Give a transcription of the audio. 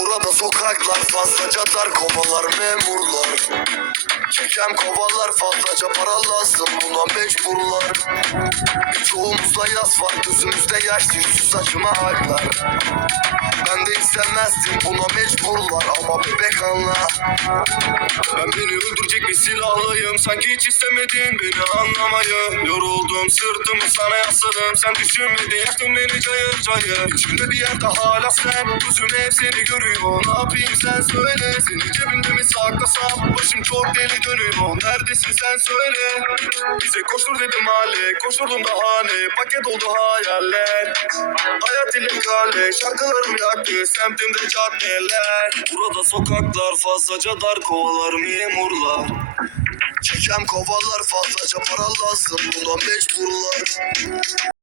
Burada sokaklar fazlaca dar kovalar memurlar. Çeken kovalar fazlaca para lazım buna mecburlar. Çoğumuzda yaz var gözümüzde yaş düştü saçıma aylar Ben de istemezdim buna mecburlar ama bebek anla Ben beni öldürecek bir silahlıyım Sanki hiç istemedin beni anlamayı Yoruldum sırtımı sana yasladım Sen düşünmedin yaktın beni cayır cayır İçimde bir yerde hala sen. Gözüm hep seni görüyor. Ne yapayım sen söyle. Seni cebimde mi saklasam? Başım çok deli dönüyor. Neredesin sen söyle. Bize koştur dedim hale. Koşturdum da hane. Paket oldu hayaller Kale Şarkılarım yaktı Semtimde caddeler. Burada sokaklar fazlaca dar Kovalar memurlar. Çeken kovalar fazlaca para lazım Buna mecburlar